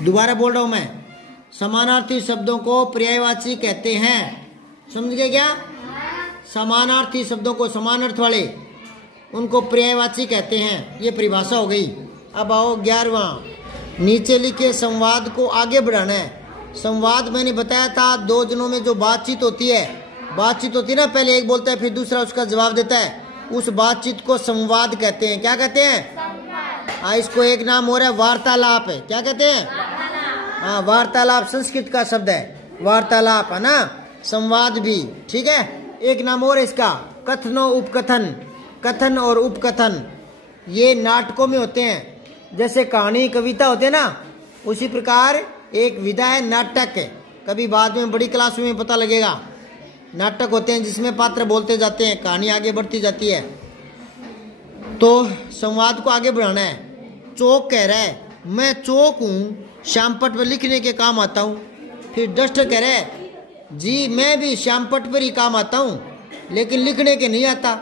दोबारा बोल रहा हूं मैं, समानार्थी शब्दों को पर्यायवाची कहते हैं। समझ गए क्या? समानार्थी शब्दों को, समान अर्थ वाले, उनको पर्यायवाची कहते हैं। ये परिभाषा हो गई। अब आओ 11वां, नीचे लिखे संवाद को आगे बढ़ाना है। संवाद मैंने बताया था, दो जनों में जो बातचीत होती है ना, पहले एक बोलता है फिर दूसरा उसका जवाब देता है, उस बातचीत को संवाद कहते हैं। क्या कहते हैं? इसको एक नाम और है वार्तालाप है। क्या कहते हैं? हाँ, वार्तालाप संस्कृत का शब्द है, वार्तालाप है ना, संवाद भी। ठीक है, एक नाम और है इसका, कथनो उपकथन। कथन और उपकथन ये नाटकों में होते हैं। जैसे कहानी कविता होते हैं ना, उसी प्रकार एक विधा है नाटक है। कभी बाद में बड़ी क्लास में पता लगेगा। नाटक होते हैं जिसमें पात्र बोलते जाते हैं, कहानी आगे बढ़ती जाती है। तो संवाद को आगे बढ़ाना है। चौक कह रहा है मैं चौक हूँ, श्यामपट्ट पर लिखने के काम आता हूँ। फिर डस्टर कह रहा है जी मैं भी श्यामपट्ट पर ही काम आता हूँ, लेकिन लिखने के नहीं आता।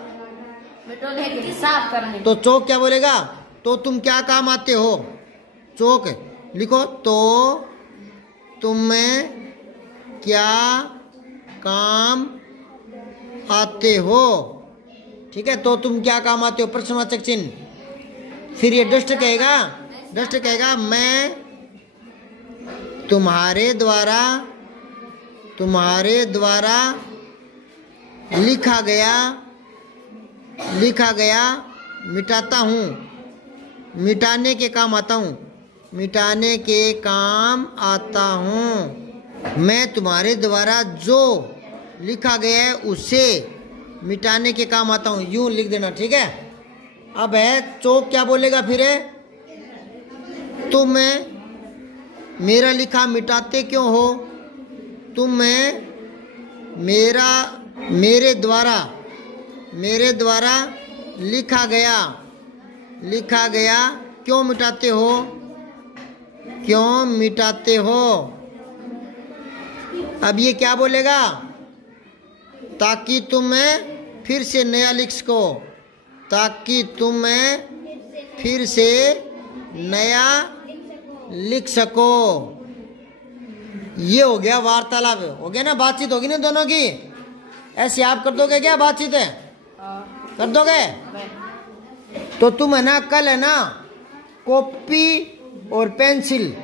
तो चौक क्या बोलेगा? तो तुम क्या काम आते हो? चौक लिखो, तो तुम्हें क्या काम आते हो। ठीक है, तो तुम क्या काम आते हो, प्रश्नवाचक चिन्ह। फिर ये डस्टर कहेगा मैं तुम्हारे द्वारा लिखा गया मिटाता हूँ, मिटाने के काम आता हूँ। मैं तुम्हारे द्वारा जो लिखा गया है उसे मिटाने के काम आता हूँ, यूं लिख देना। ठीक है, अब है चौक क्या बोलेगा फिर है, तुम मेरा लिखा मिटाते क्यों हो? तुम मेरे द्वारा लिखा गया क्यों मिटाते हो? अब ये क्या बोलेगा? ताकि तुम फिर से नया लिख सको, ये हो गया वार्तालाप, हो गया ना, बातचीत होगी ना दोनों की। ऐसे आप कर दोगे क्या? बातचीत है कर दोगे? तो तुम है ना, कल है ना, कॉपी और पेंसिल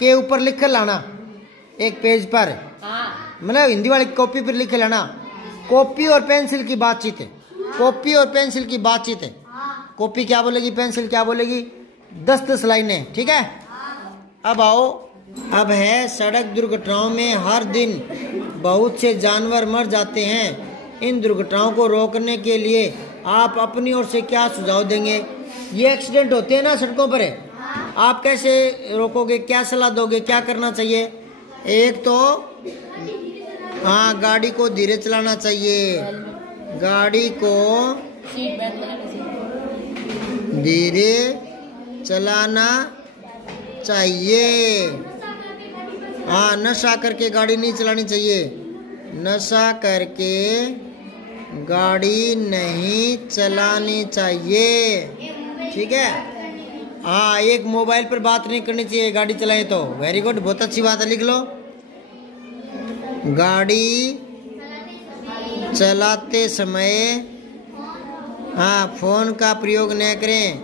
के ऊपर लिख कर लाना एक पेज पर, मतलब हिंदी वाली कॉपी पर लिख लाना। कॉपी और पेंसिल की बातचीत है, कॉपी क्या बोलेगी, पेंसिल क्या बोलेगी, 10-10 लाइनें। ठीक है, अब आओ, अब है सड़क दुर्घटनाओं में हर दिन बहुत से जानवर मर जाते हैं। इन दुर्घटनाओं को रोकने के लिए आप अपनी ओर से क्या सुझाव देंगे? ये एक्सीडेंट होते हैं ना सड़कों पर, आप कैसे रोकोगे, क्या सलाह दोगे, क्या करना चाहिए? एक तो हाँ, गाड़ी को धीरे चलाना चाहिए, गाड़ी को धीरे चलाना चाहिए। हाँ, नशा करके गाड़ी नहीं चलानी चाहिए, नशा करके गाड़ी नहीं चलानी चाहिए। ठीक है, हाँ, एक मोबाइल पर बात नहीं करनी चाहिए गाड़ी चलाए तो। वेरी गुड, बहुत अच्छी बात है, लिख लो। गाड़ी चलाते समय हाँ, फोन का प्रयोग न करें,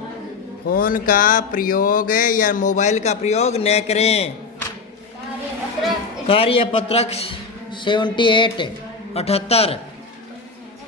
फोन का प्रयोग या मोबाइल का प्रयोग न करें। कार्यपत्रक 78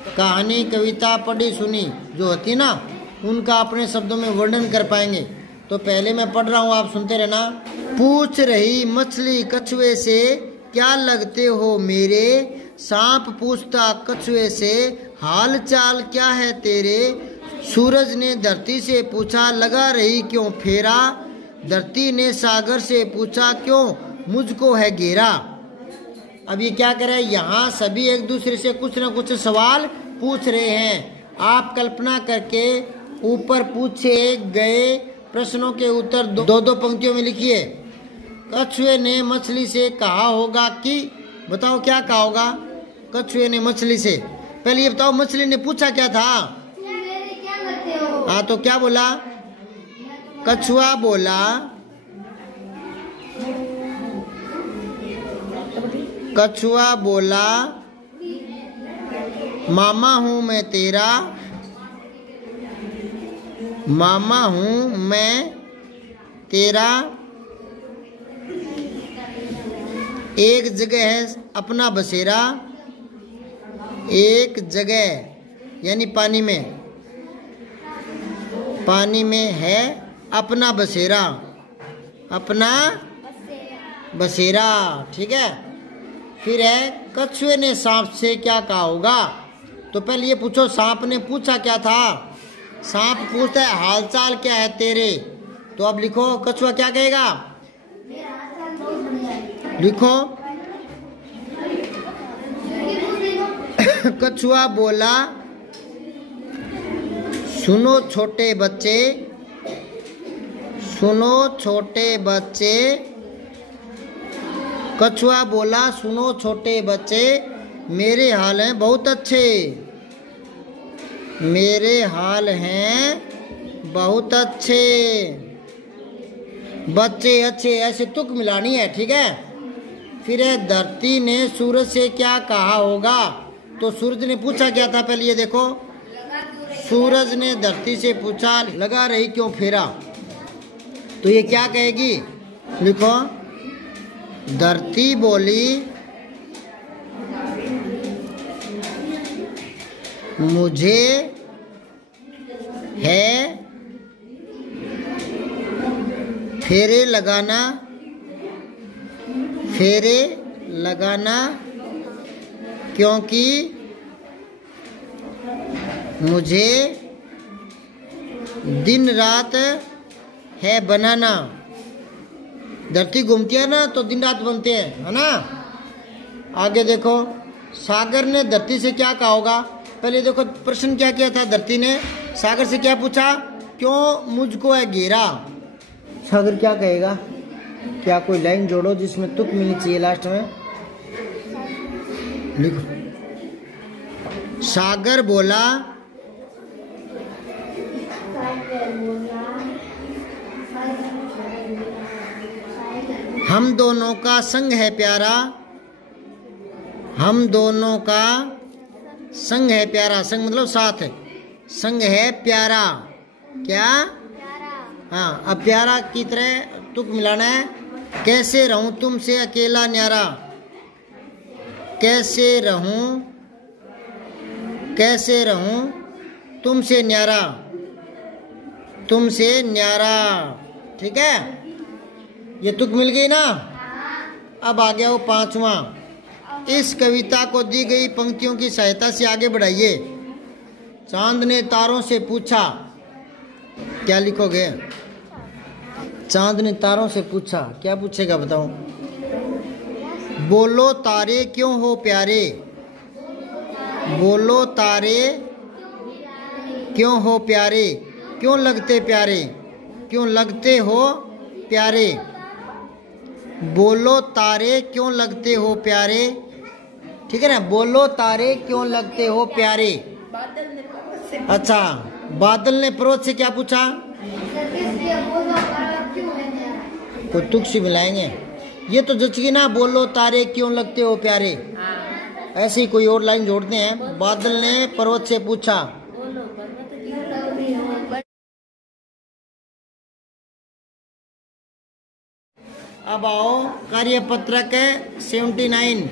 कहानी कविता पढ़ी सुनी जो होती ना, उनका अपने शब्दों में वर्णन कर पाएंगे। तो पहले मैं पढ़ रहा हूँ, आप सुनते रहना। पूछ रही मछली कछुए से क्या लगते हो मेरे, सांप पूछता कछुए से हाल चाल क्या है तेरे। सूरज ने धरती से पूछा लगा रही क्यों फेरा, धरती ने सागर से पूछा क्यों मुझको है घेरा। अब ये क्या करे, यहाँ सभी एक दूसरे से कुछ न कुछ सवाल पूछ रहे हैं। आप कल्पना करके ऊपर पूछे गए प्रश्नों के उत्तर दो दो पंक्तियों में लिखिए। कछुए ने मछली से कहा होगा कि, बताओ क्या कहा होगा कछुए ने मछली से? पहले ये बताओ मछली ने पूछा क्या था? हाँ, तो क्या बोला? कछुआ बोला कछुआ बोला मामा हूँ मैं तेरा, मामा हूँ मैं तेरा, एक जगह है अपना बसेरा, एक जगह यानी पानी में है अपना बसेरा, अपना बसेरा। ठीक है। फिर है कछुए ने सांप से क्या कहा होगा। तो पहले ये पूछो सांप ने पूछा क्या था। सांप पूछता है हालचाल क्या है तेरे। तो अब लिखो कछुआ क्या कहेगा। लिखो कछुआ बोला सुनो छोटे बच्चे, सुनो छोटे बच्चे। कछुआ बोला सुनो छोटे बच्चे, मेरे हाल हैं बहुत अच्छे, मेरे हाल हैं बहुत अच्छे। बच्चे अच्छे ऐसे तुक मिलानी है। ठीक है। फिर है धरती ने सूरज से क्या कहा होगा। तो सूरज ने पूछा क्या था पहले ये देखो। सूरज ने धरती से पूछा लगा रही क्यों फेरा। तो ये क्या कहेगी। लिखो धरती बोली मुझे है फेरे लगाना, फेरे लगाना क्योंकि मुझे दिन रात है बनाना। धरती घूमती है ना तो दिन रात बनते हैं, है ना। आगे देखो सागर ने धरती से क्या कहा होगा। पहले देखो प्रश्न क्या किया था। धरती ने सागर से क्या पूछा, क्यों मुझको है घेरा। सागर क्या कहेगा। क्या कोई लाइन जोड़ो जिसमें तुक मिलनी चाहिए लास्ट में। लिखो सागर बोला हम दोनों का संग है प्यारा, हम दोनों का संग है प्यारा। संग मतलब साथ है, संग है प्यारा। क्या हाँ अब प्यारा की तरह तुक मिलाना है। कैसे रहूं तुमसे अकेला न्यारा, कैसे रहूं, कैसे रहूं तुमसे न्यारा, तुमसे न्यारा। ठीक है। ये तुक मिल गई ना। अब आ गया वो पांचवा। इस कविता को दी गई पंक्तियों की सहायता से आगे बढ़ाइए। चांद ने तारों से पूछा। क्या लिखोगे। चांद ने तारों से पूछा, क्या पूछेगा बताओ। बोलो तारे क्यों हो प्यारे, बोलो तारे क्यों हो प्यारे, क्यों लगते प्यारे, क्यों लगते हो प्यारे। बोलो तारे क्यों लगते हो प्यारे। ठीक है ना। बोलो तारे क्यों लगते हो प्यारे। अच्छा बादल ने पर्वत से क्या पूछा। तो तुक से मिलाएंगे। ये तो जच गई ना। बोलो तारे क्यों लगते हो प्यारे। ऐसे ही कोई और लाइन जोड़ते हैं। बादल ने पर्वत से पूछा। अब आओ कार्यपत्रक 79।